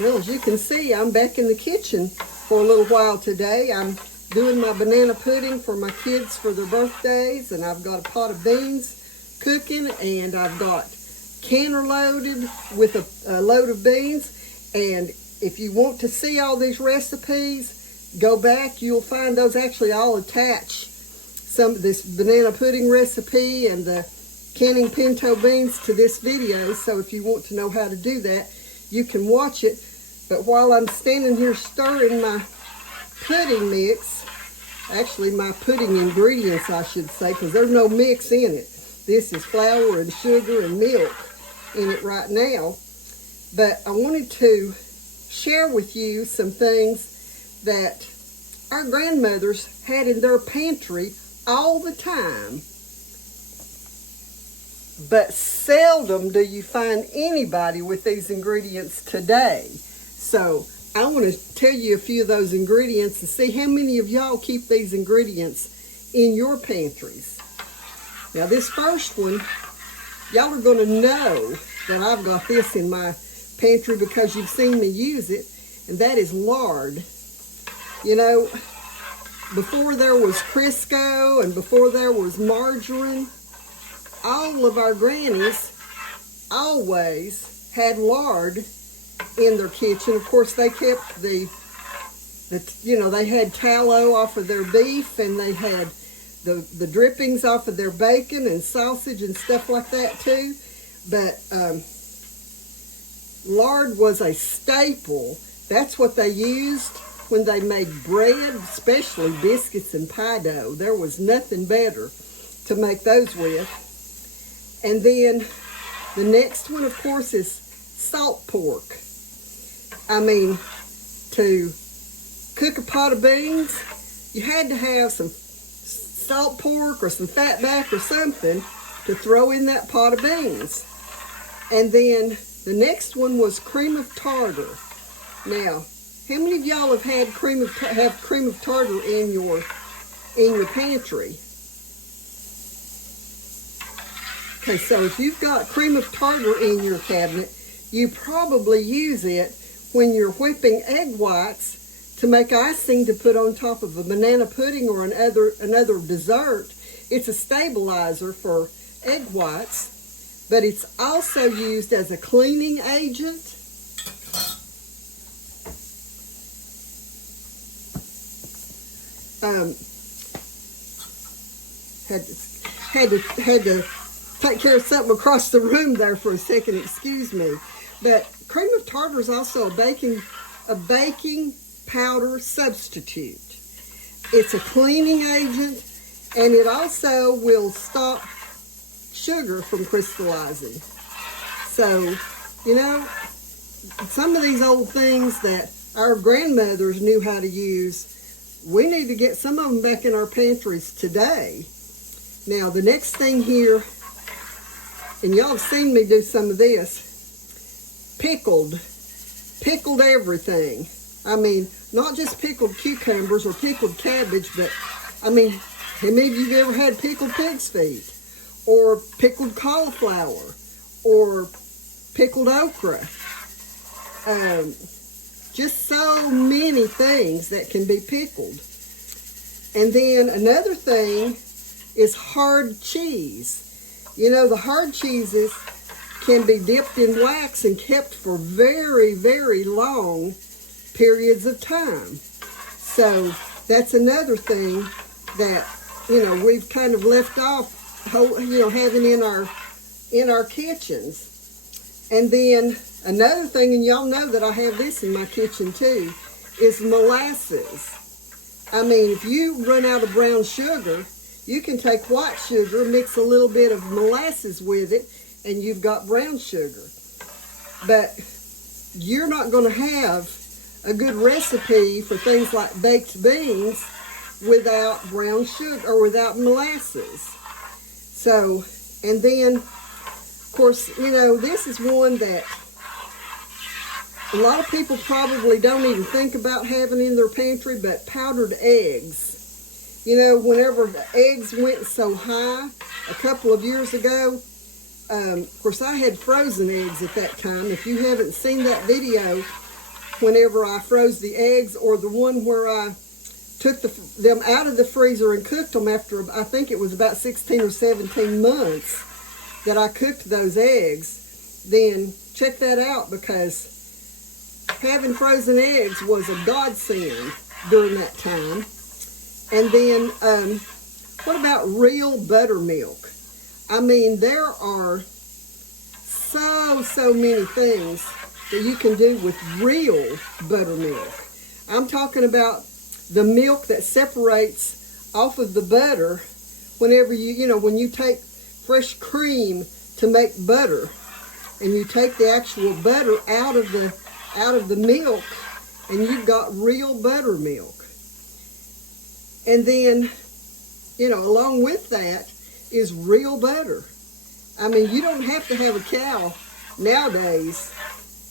Well, as you can see, I'm back in the kitchen for a little while today. I'm doing my banana pudding for my kids for their birthdays, and I've got a pot of beans cooking, and I've got canner loaded with a load of beans. And if you want to see all these recipes, go back. You'll find those. Actually, I'll attach some of this banana pudding recipe and the canning pinto beans to this video. So if you want to know how to do that, you can watch it. But while I'm standing here stirring my pudding mix, actually my pudding ingredients I should say, because there's no mix in it. This is flour and sugar and milk in it right now. But I wanted to share with you some things that our grandmothers had in their pantry all the time. But seldom do you find anybody with these ingredients today. So I want to tell you a few of those ingredients and see how many of y'all keep these ingredients in your pantries. Now this first one, y'all are going to know that I've got this in my pantry because you've seen me use it, and that is lard. You know, before there was Crisco and before there was margarine, all of our grannies always had lard in their kitchen. Of course, they kept they had tallow off of their beef, and they had the drippings off of their bacon and sausage and stuff like that too. But lard was a staple. That's what they used when they made bread, especially biscuits and pie dough. There was nothing better to make those with. And then the next one, of course, is salt pork. I mean, to cook a pot of beans, you had to have some salt pork or some fat back or something to throw in that pot of beans. And then the next one was cream of tartar. Now, how many of y'all have had cream of tartar in your pantry? Okay, so if you've got cream of tartar in your cabinet, you probably use it when you're whipping egg whites to make icing to put on top of a banana pudding or another dessert. It's a stabilizer for egg whites, but it's also used as a cleaning agent. Had to take care of something across the room there for a second, excuse me. But cream of tartar is also a baking powder substitute. It's a cleaning agent, and it also will stop sugar from crystallizing. So, you know, some of these old things that our grandmothers knew how to use, we need to get some of them back in our pantries today. Now, the next thing here, and y'all have seen me do some of this, pickled everything. I mean, not just pickled cucumbers or pickled cabbage, but I mean, how many of you have ever had pickled pig's feet, or pickled cauliflower, or pickled okra? Just so many things that can be pickled. And then another thing is hard cheese. You know, the hard cheeses can be dipped in wax and kept for very, very long periods of time. So that's another thing that, you know, we've kind of left off, you know, having in our kitchens. And then another thing, and y'all know that I have this in my kitchen too, is molasses. I mean, if you run out of brown sugar, you can take white sugar, mix a little bit of molasses with it, and you've got brown sugar. But you're not going to have a good recipe for things like baked beans without brown sugar or without molasses. So, and then, of course, you know, this is one that a lot of people probably don't even think about having in their pantry, but powdered eggs. You know, whenever the eggs went so high a couple of years ago, of course, I had frozen eggs at that time. If you haven't seen that video, whenever I froze the eggs, or the one where I took them out of the freezer and cooked them after, I think it was about 16 or 17 months that I cooked those eggs, then check that out, because having frozen eggs was a godsend during that time. And then, what about real buttermilk? I mean, there are so many things that you can do with real buttermilk. I'm talking about the milk that separates off of the butter whenever when you take fresh cream to make butter, and you take the actual butter out of the milk, and you've got real buttermilk. And then, along with that is real butter. I mean, you don't have to have a cow nowadays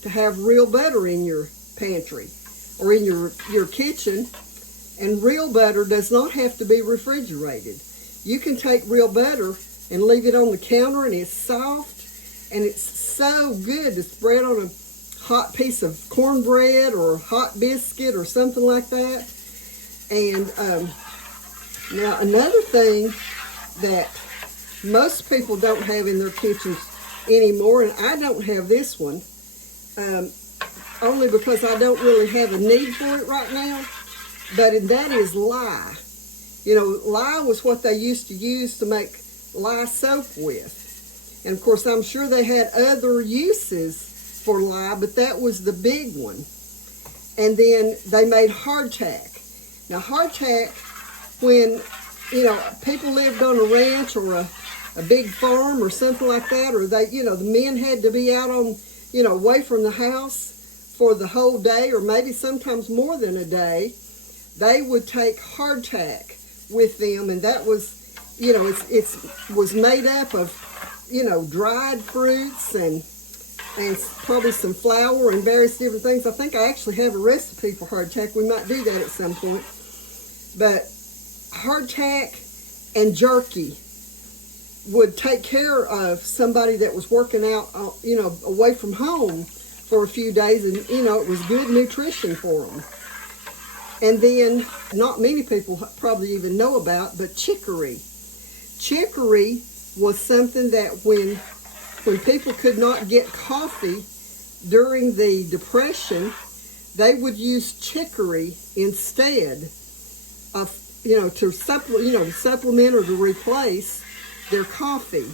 to have real butter in your pantry or in your kitchen. And real butter does not have to be refrigerated. You can take real butter and leave it on the counter, and it's soft, and it's so good to spread on a hot piece of cornbread or a hot biscuit or something like that. And now another thing that most people don't have in their kitchens anymore, and I don't have this one, only because I don't really have a need for it right now, but that is lye. Lye was what they used to use to make lye soap with. And of course, I'm sure they had other uses for lye, but that was the big one. And then they made hardtack. Now, hardtack, when, people lived on a ranch or a big farm or something like that, or they, the men had to be out on, away from the house for the whole day, or maybe sometimes more than a day, they would take hardtack with them, and that was, it was made up of, dried fruits and probably some flour and various different things. I think I actually have a recipe for hardtack. We might do that at some point. But hardtack and jerky would take care of somebody that was working out, away from home for a few days, and, it was good nutrition for them. And then, not many people probably even know about, but chicory. Chicory was something that when people could not get coffee during the Depression, they would use chicory instead of, to supplement or to replace their coffee.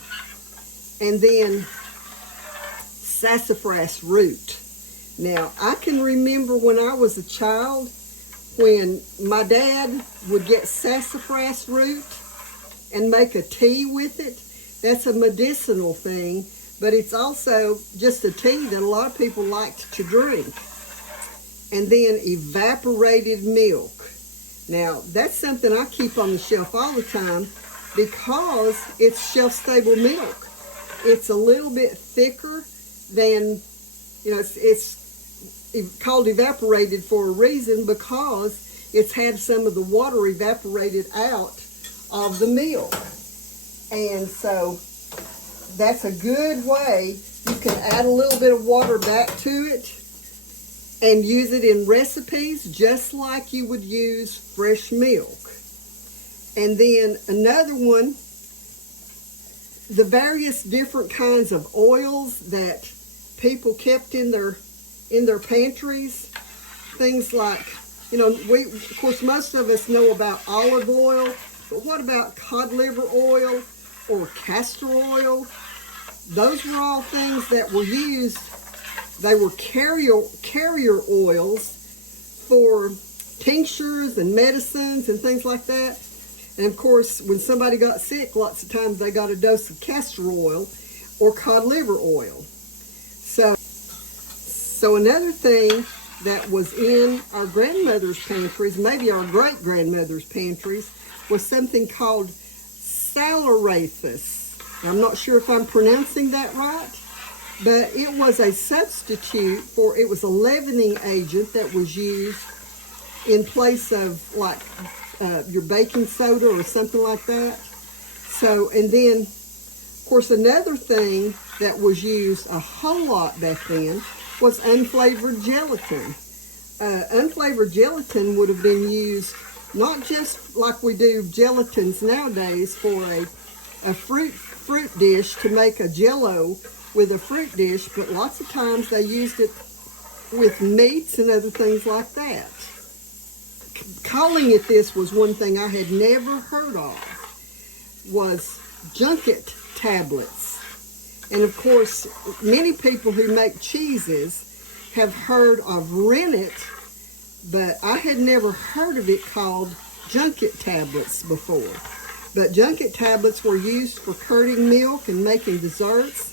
And then sassafras root. Now, I can remember when I was a child, when my dad would get sassafras root and make a tea with it. That's a medicinal thing, but it's also just a tea that a lot of people liked to drink. And then evaporated milk. Now, that's something I keep on the shelf all the time because it's shelf-stable milk. It's a little bit thicker than, it's called evaporated for a reason, because it's had some of the water evaporated out of the milk. And so that's a good way. You can add a little bit of water back to it and use it in recipes just like you would use fresh milk. And then another one, the various different kinds of oils that people kept in their pantries. Things like, of course, most of us know about olive oil, but what about cod liver oil or castor oil? Those were all things that were used. They were carrier oils for tinctures and medicines and things like that. And of course, when somebody got sick, lots of times they got a dose of castor oil or cod liver oil. So another thing that was in our grandmother's pantries, maybe our great-grandmother's pantries, was something called saleratus. I'm not sure if I'm pronouncing that right, but it was a substitute for, it was a leavening agent that was used in place of like your baking soda or something like that. So, and then, of course, another thing that was used a whole lot back then was unflavored gelatin. unflavored gelatin would have been used not just like we do gelatins nowadays for a fruit dish to make a jello with a fruit dish, but lots of times they used it with meats and other things like that. Calling it this was one thing I had never heard of, was junket tablets. And of course, many people who make cheeses have heard of rennet, but I had never heard of it called junket tablets before. But junket tablets were used for curding milk and making desserts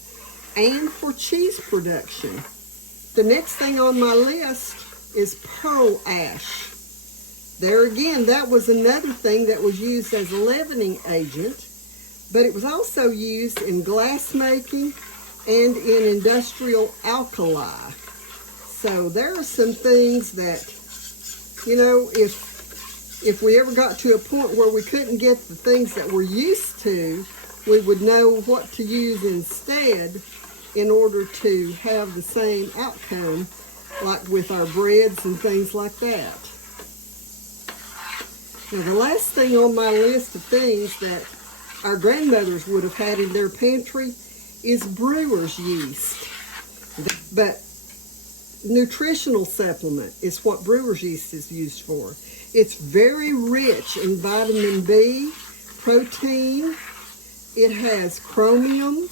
and for cheese production. The next thing on my list is pearl ash. There again, that was another thing that was used as a leavening agent, but it was also used in glass making and in industrial alkali. So there are some things that, you know, if we ever got to a point where we couldn't get the things that we're used to, we would know what to use instead in order to have the same outcome, like with our breads and things like that. Now, the last thing on my list of things that our grandmothers would have had in their pantry is brewer's yeast. But nutritional supplement is what brewer's yeast is used for. It's very rich in vitamin B, protein, it has chromium,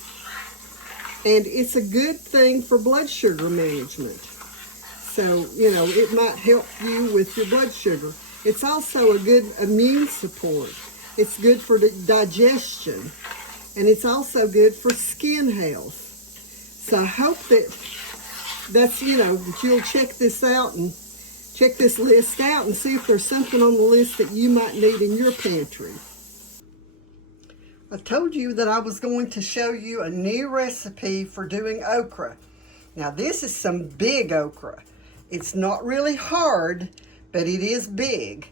and it's a good thing for blood sugar management. So, you know, it might help you with your blood sugar. It's also a good immune support. It's good for digestion, and it's also good for skin health. So I hope that's, you know, that you'll check this out and check this list out and see if there's something on the list that you might need in your pantry. I told you that I was going to show you a new recipe for doing okra. Now this is some big okra. It's not really hard, but it is big.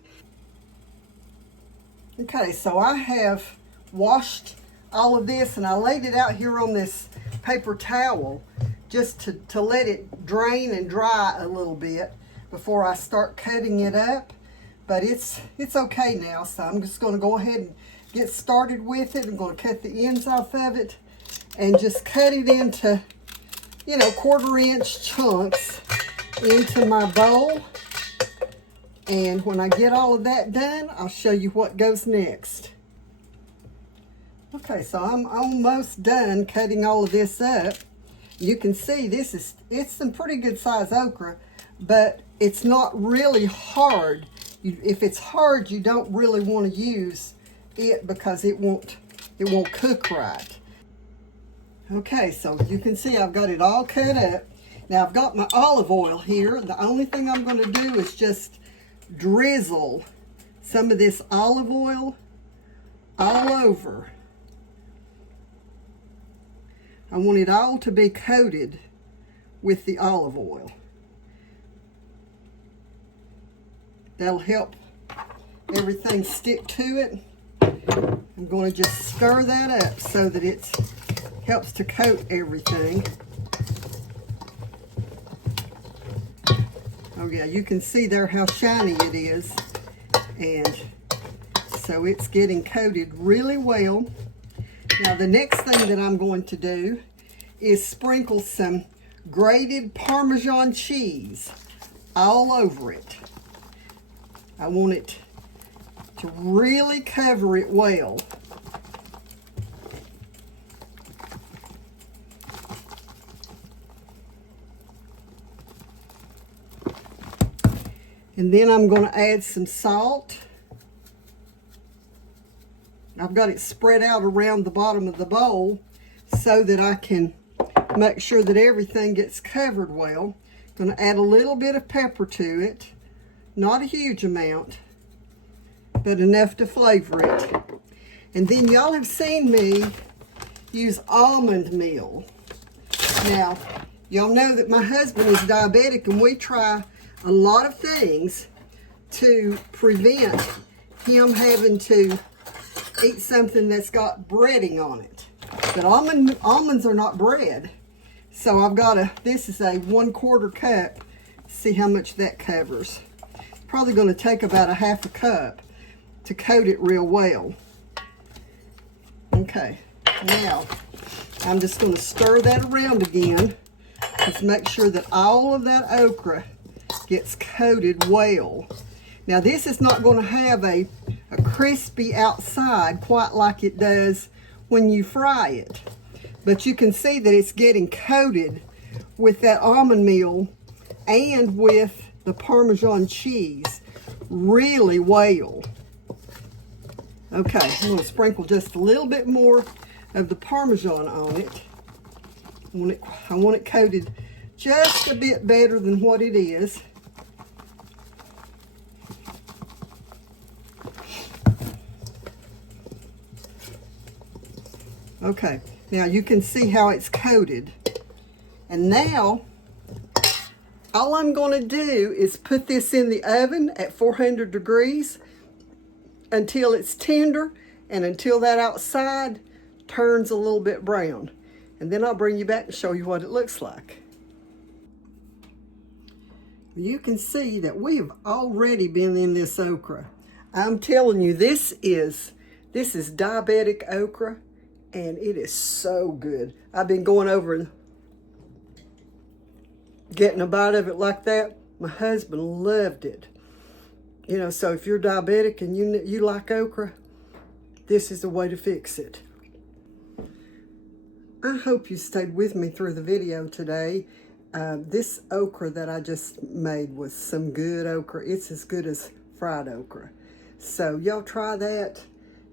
Okay, so I have washed all of this and I laid it out here on this paper towel just to let it drain and dry a little bit before I start cutting it up. But it's okay now, so I'm just going to go ahead and get started with it. I'm going to cut the ends off of it and just cut it into, you know, 1/4 inch chunks into my bowl. And when I get all of that done, I'll show you what goes next. Okay, so I'm almost done cutting all of this up. You can see it's some pretty good size okra, but it's not really hard. If it's hard, you don't really want to use it because it won't cook right. Okay, so you can see I've got it all cut up. Now I've got my olive oil here. The only thing I'm going to do is just drizzle some of this olive oil all over. I want it all to be coated with the olive oil. That'll help everything stick to it. I'm going to just stir that up so that it helps to coat everything. Oh yeah, you can see there how shiny it is. And so it's getting coated really well. Now the next thing that I'm going to do is sprinkle some grated Parmesan cheese all over it. I want it to really cover it well. And then I'm going to add some salt. I've got it spread out around the bottom of the bowl so that I can make sure that everything gets covered well. I'm going to add a little bit of pepper to it. Not a huge amount, but enough to flavor it. And then y'all have seen me use almond meal. Now, y'all know that my husband is diabetic and we try a lot of things to prevent him having to eat something that's got breading on it. But almonds are not bread. So I've got this is a 1/4 cup See how much that covers. Probably going to take about a half a cup to coat it real well. Okay, now I'm just going to stir that around again. Just make sure that all of that okra gets coated well. Now this is not going to have a crispy outside quite like it does when you fry it. But you can see that it's getting coated with that almond meal and with the Parmesan cheese really well. Okay, I'm going to sprinkle just a little bit more of the Parmesan on it. I want it coated just a bit better than what it is. Okay, now you can see how it's coated. And now, all I'm going to do is put this in the oven at 400 degrees until it's tender and until that outside turns a little bit brown. And then I'll bring you back and show you what it looks like. You can see that we have already been in this okra. I'm telling you, this is diabetic okra, and it is so good. I've been going over and getting a bite of it like that. My husband loved it. You know, so if you're diabetic and you like okra, this is the way to fix it. I hope you stayed with me through the video today. This okra that I just made was some good okra. It's as good as fried okra. So y'all try that.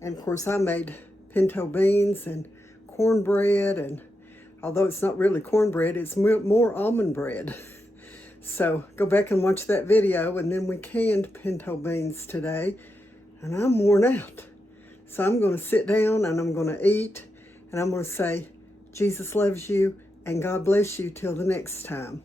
And of course I made pinto beans and cornbread, and although it's not really cornbread, it's more almond bread. So go back and watch that video. And then we canned pinto beans today, and I'm worn out. So I'm going to sit down and I'm going to eat, and I'm going to say, Jesus loves you and God bless you till the next time.